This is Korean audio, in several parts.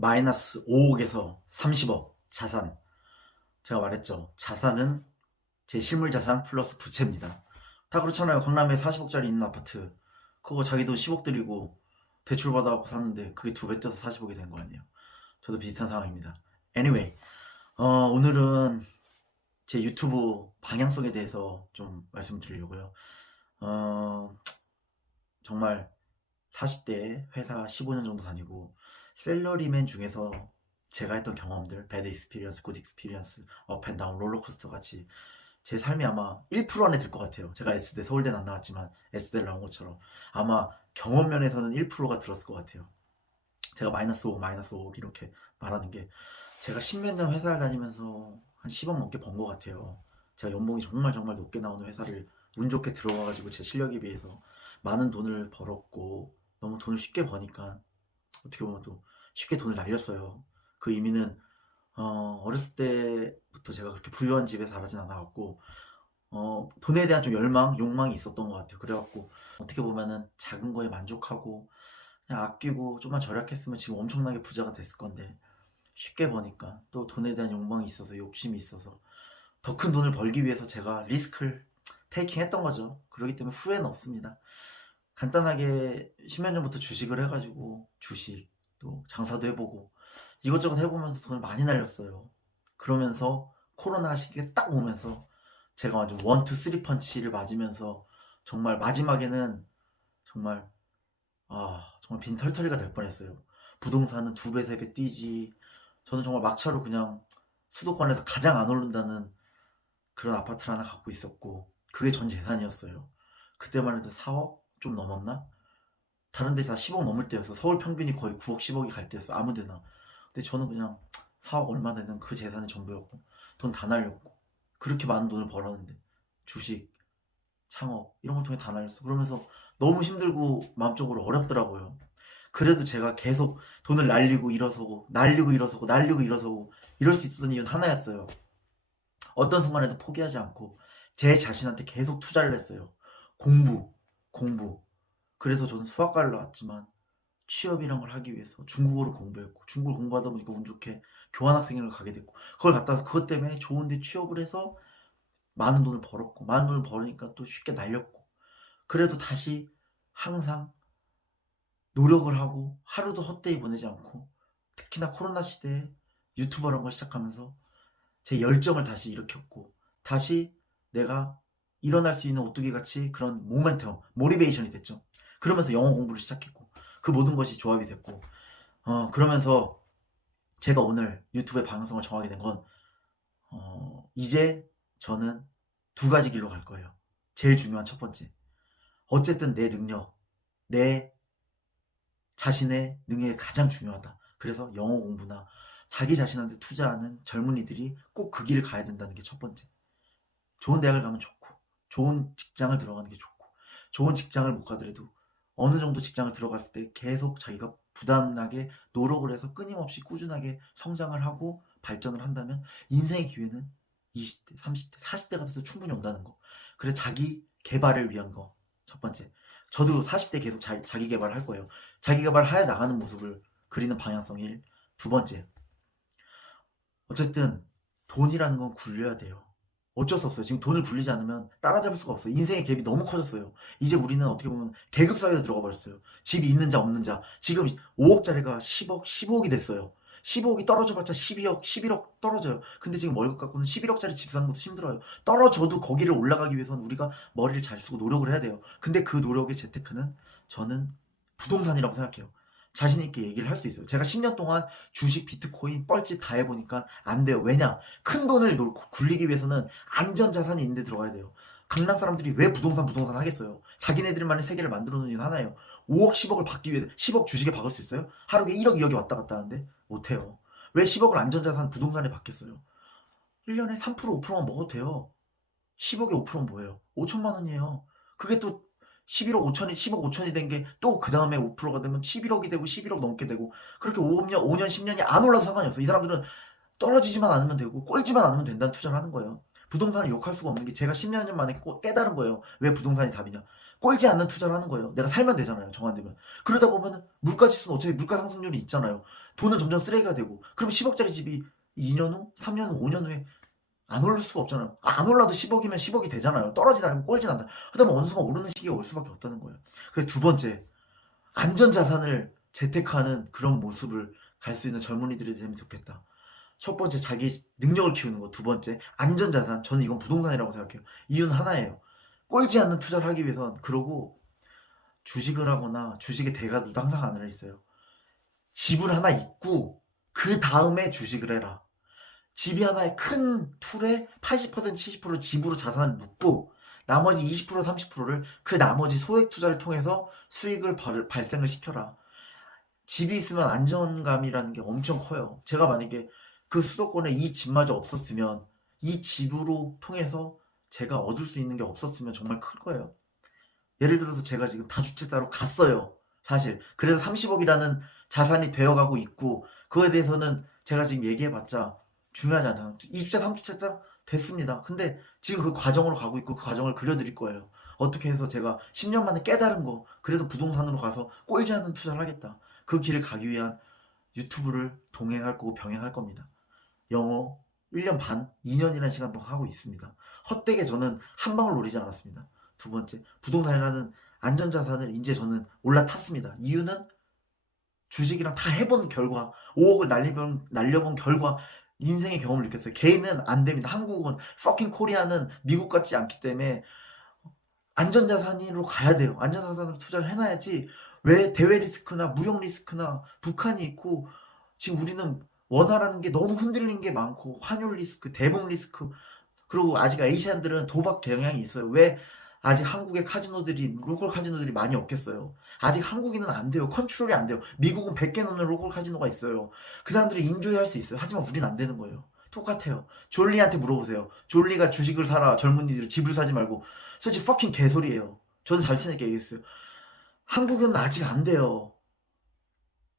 마이너스 5억에서 30억 자산. 제가 말했죠. 자산은 제 실물 자산 플러스 부채입니다. 다 그렇잖아요. 강남에 40억짜리 있는 아파트. 그거 자기 돈 10억 들이고 대출 받아갖고 샀는데 그게 두 배 떠서 40억이 된 거 아니에요. 저도 비슷한 상황입니다. Anyway, 오늘은 제 유튜브 방향성에 대해서 좀 말씀드리려고요. 어, 정말 40대에 회사 15년 정도 다니고 셀러리맨 중에서 제가 했던 경험들, 배드 익스피리언스, 굿 익스피리언스, 업앤다운, 롤러코스터 같이 제 삶이 아마 1% 안에 들 것 같아요. 제가 S대, 서울대는 안 나왔지만 S대 나온 것처럼 아마 경험 면에서는 1%가 들었을 것 같아요. 제가 마이너스 5, 마이너스 5 이렇게 말하는 게 제가 십몇 년 회사를 다니면서 한 10억 넘게 번 것 같아요. 제가 연봉이 정말 정말 높게 나오는 회사를 운 좋게 들어와가지고 제 실력에 비해서 많은 돈을 벌었고 너무 돈을 쉽게 버니까 어떻게 보면 또 쉽게 돈을 날렸어요. 그 의미는 어렸을 때부터 제가 그렇게 부유한 집에 자라진 않아갖고 돈에 대한 좀 열망, 욕망이 있었던 것 같아요. 그래갖고 어떻게 보면은 작은 거에 만족하고 그냥 아끼고 좀만 절약했으면 지금 엄청나게 부자가 됐을 건데 쉽게 버니까 또 돈에 대한 욕망이 있어서 욕심이 있어서 더 큰 돈을 벌기 위해서 제가 리스크를 테이킹 했던 거죠. 그렇기 때문에 후회는 없습니다. 간단하게 십몇 년부터 주식을 해가지고 주식 또 장사도 해보고 이것저것 해보면서 돈을 많이 날렸어요. 그러면서 코로나 시기가 딱 오면서 제가 완전 원투 쓰리 펀치를 맞으면서 정말 마지막에는 정말 정말 빈털터리가 될 뻔했어요. 부동산은 두 배, 세 배 뛰지. 저는 정말 막차로 그냥 수도권에서 가장 안 오른다는 그런 아파트를 하나 갖고 있었고 그게 전 재산이었어요. 그때만 해도 4억 좀 넘었나? 다른 데서 10억 넘을 때였어. 서울 평균이 거의 9억, 10억이 갈 때였어. 아무 데나. 근데 저는 그냥 4억 얼마 되는 그 재산이 전부였고 돈 다 날렸고 그렇게 많은 돈을 벌었는데 주식, 창업 이런 걸 통해 다 날렸어. 그러면서 너무 힘들고 마음적으로 어렵더라고요. 그래도 제가 계속 돈을 날리고 일어서고 날리고 일어서고 날리고 일어서고 이럴 수 있었던 이유는 하나였어요. 어떤 순간에도 포기하지 않고 제 자신한테 계속 투자를 했어요. 공부, 공부. 그래서 저는 수학과를 나왔지만 취업이란 걸 하기 위해서 중국어를 공부했고 중국어를 공부하다 보니까 운 좋게 교환학생회를 가게 됐고 그걸 갔다 와서 그것 때문에 좋은데 취업을 해서 많은 돈을 벌었고 많은 돈을 벌으니까 또 쉽게 날렸고 그래도 다시 항상 노력을 하고 하루도 헛되이 보내지 않고 특히나 코로나 시대에 유튜버라는 걸 시작하면서 제 열정을 다시 일으켰고 다시 내가 일어날 수 있는 오뚜기 같이 그런 모멘텀, 모티베이션이 됐죠. 그러면서 영어 공부를 시작했고 그 모든 것이 조합이 됐고 그러면서 제가 오늘 유튜브의 방송을 정하게 된 건 이제 저는 두 가지 길로 갈 거예요. 제일 중요한 첫 번째. 어쨌든 내 능력, 내 자신의 능력이 가장 중요하다. 그래서 영어 공부나 자기 자신한테 투자하는 젊은이들이 꼭 그 길을 가야 된다는 게 첫 번째. 좋은 대학을 가면 좋고, 좋은 직장을 들어가는 게 좋고, 좋은 직장을 못 가더라도 어느 정도 직장을 들어갔을 때 계속 자기가 부단하게 노력을 해서 끊임없이 꾸준하게 성장을 하고 발전을 한다면 인생의 기회는 20대, 30대, 40대가 돼서 충분히 온다는 거. 그래 자기 개발을 위한 거. 첫 번째. 저도 40대 계속 자기 개발을 할 거예요. 자기 개발을 해 나가는 모습을 그리는 방향성 1. 두 번째. 어쨌든 돈이라는 건 굴려야 돼요. 어쩔 수 없어요. 지금 돈을 굴리지 않으면 따라잡을 수가 없어요. 인생의 갭이 너무 커졌어요. 이제 우리는 어떻게 보면 계급 사회에 들어가 버렸어요. 집이 있는 자 없는 자. 지금 5억짜리가 10억, 15억이 됐어져. 15억이 떨어져봤자 12억, 11억 떨어져요. 근데 지금 월급 갖고는 11억짜리 집 사는 것도 힘들어요. 떨어져도 거기를 올라가기 위해서는 우리가 머리를 잘 쓰고 노력을 해야 돼요. 근데 그 노력의 재테크는 저는 부동산이라고 생각해요. 자신 있게 얘기를 할 수 있어요. 제가 10년 동안 주식, 비트코인, 뻘짓 다 해보니까 안 돼요. 왜냐? 큰 돈을 굴리기 위해서는 안전자산이 있는 데 들어가야 돼요. 강남 사람들이 왜 부동산 하겠어요? 자기네들만의 세계를 만들어 놓은 이유는 하나예요. 5억, 10억을 받기 위해 10억 주식에 박을 수 있어요? 하루에 1억, 2억이 왔다 갔다 하는데 못해요. 왜 10억을 안전자산 부동산에 받겠어요? 1년에 3%, 5%만 먹어도 돼요. 10억에 5%는 뭐예요? 5천만 원이에요. 그게 또 11억 5천이 10억 5천이 된 게 또 그 다음에 5%가 되면 11억이 되고 11억 넘게 되고 그렇게 5년 10년이 안 올라도 상관이 없어. 이 사람들은 떨어지지만 않으면 되고 꼴지만 않으면 된다는 투자를 하는 거예요. 부동산을 욕할 수가 없는 게 제가 10년 만에 깨달은 거예요. 왜 부동산이 답이냐. 꼴지 않는 투자를 하는 거예요. 내가 살면 되잖아요. 정한 되면. 그러다 보면 물가 지수는 어차피 물가 상승률이 있잖아요. 돈은 점점 쓰레기가 되고, 그럼 10억짜리 집이 2년 후, 3년 후, 5년 후에 안 오를 수가 없잖아요. 안 올라도 10억이면 10억이 되잖아요. 떨어지다 않고 꼴찌 난다. 하다 보면 어느 순간 오르는 시기가 올 수밖에 없다는 거예요. 그래서 두 번째, 안전자산을 재테크하는 그런 모습을 갈 수 있는 젊은이들이 되면 좋겠다. 첫 번째, 자기 능력을 키우는 거. 두 번째, 안전자산. 저는 이건 부동산이라고 생각해요. 이유는 하나예요. 꼴지 않는 투자를 하기 위해선, 그러고 주식을 하거나 주식의 대가들도 항상 하나 있어요. 집을 하나 있고 그 다음에 주식을 해라. 집이 하나의 큰 툴에 80% 70% 집으로 자산을 묻고 나머지 20% 30%를 그 나머지 소액 투자를 통해서 수익을 발생을 시켜라. 집이 있으면 안정감이라는 게 엄청 커요. 제가 만약에 그 수도권에 이 집마저 없었으면, 이 집으로 통해서 제가 얻을 수 있는 게 없었으면 정말 클 거예요. 예를 들어서 제가 지금 다주택자로 갔어요. 사실. 그래서 30억이라는 자산이 되어가고 있고, 그거에 대해서는 제가 지금 얘기해봤자 중요하지 않다. 2주택, 3주택자 됐습니다. 근데 지금 그 과정으로 가고 있고 그 과정을 그려드릴 거예요. 어떻게 해서 제가 10년 만에 깨달은 거, 그래서 부동산으로 가서 꼴지 않는 투자를 하겠다. 그 길을 가기 위한 유튜브를 동행할 거고 병행할 겁니다. 영어 1년 반, 2년이라는 시간 동안 하고 있습니다. 헛되게 저는 한 방울 노리지 않았습니다. 두 번째, 부동산이라는 안전자산을 이제 저는 올라탔습니다. 이유는 주식이랑 다 해본 결과, 5억을 날려본 결과 인생의 경험을 느꼈어요. 개인은 안 됩니다. 한국은 fucking 코리아는 미국 같지 않기 때문에 안전자산으로 가야 돼요. 안전자산으로 투자를 해놔야지. 왜 대외 리스크나 무역 리스크나 북한이 있고 지금 우리는 원화라는 게 너무 흔들린 게 많고 환율 리스크, 대북 리스크, 그리고 아직 아시안들은 도박 경향이 있어요. 왜 아직 한국의 카지노들이, 로컬 카지노들이 많이 없겠어요. 아직 한국인은 안 돼요. 컨트롤이 안 돼요. 미국은 100개 넘는 로컬 카지노가 있어요. 그 사람들이 인조이 할 수 있어요. 하지만 우린 안 되는 거예요. 똑같아요. 졸리한테 물어보세요. 졸리가 주식을 사라, 젊은이들 집을 사지 말고. 솔직히 퍼킹 개소리예요. 저는 잘 쓰니까 얘기했어요. 한국은 아직 안 돼요.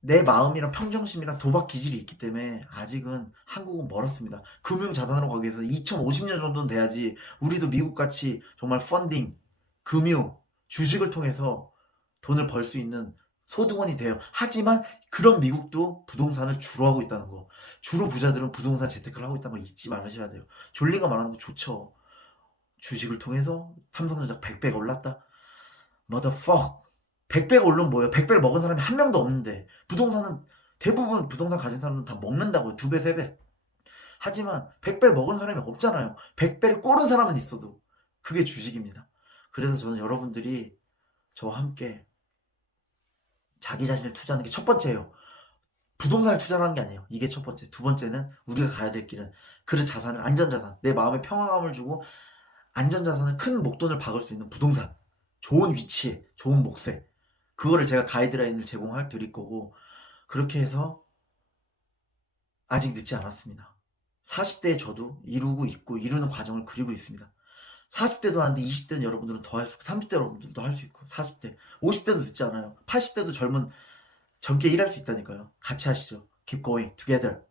내 마음이랑 평정심이랑 도박 기질이 있기 때문에 아직은 한국은 멀었습니다. 금융자산으로 가기 위해서 2050년 정도는 돼야지 우리도 미국같이 정말 펀딩, 금융, 주식을 통해서 돈을 벌 수 있는 소득원이 돼요. 하지만 그런 미국도 부동산을 주로 하고 있다는 거. 주로 부자들은 부동산 재테크를 하고 있다는 거 잊지 말으셔야 돼요. 졸리가 말하는 거 좋죠. 주식을 통해서 삼성전자 100배가 올랐다. motherfuck. 100배가 오르면 뭐예요? 100배를 먹은 사람이 한 명도 없는데, 부동산은 대부분 부동산 가진 사람은 다 먹는다고요. 2배, 3배. 하지만 100배를 먹은 사람이 없잖아요. 100배를 꼬른 사람은 있어도 그게 주식입니다. 그래서 저는 여러분들이 저와 함께 자기 자신을 투자하는 게 첫 번째예요. 부동산을 투자하는 게 아니에요. 이게 첫 번째. 두 번째는 우리가 가야 될 길은 그 자산을, 안전자산, 내 마음에 평화감을 주고 안전자산은 큰 목돈을 박을 수 있는 부동산, 좋은 위치에 좋은 목세, 그거를 제가 가이드라인을 제공할 드릴 거고, 그렇게 해서 아직 늦지 않았습니다. 40대에 저도 이루고 있고 이루는 과정을 그리고 있습니다. 40대도 하는데 20대는 여러분들은 더 할 수 있고 30대 여러분들도 할 수 있고 40대, 50대도 늦지 않아요. 80대도 젊게 일할 수 있다니까요. 같이 하시죠. Keep going together.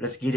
Let's get it.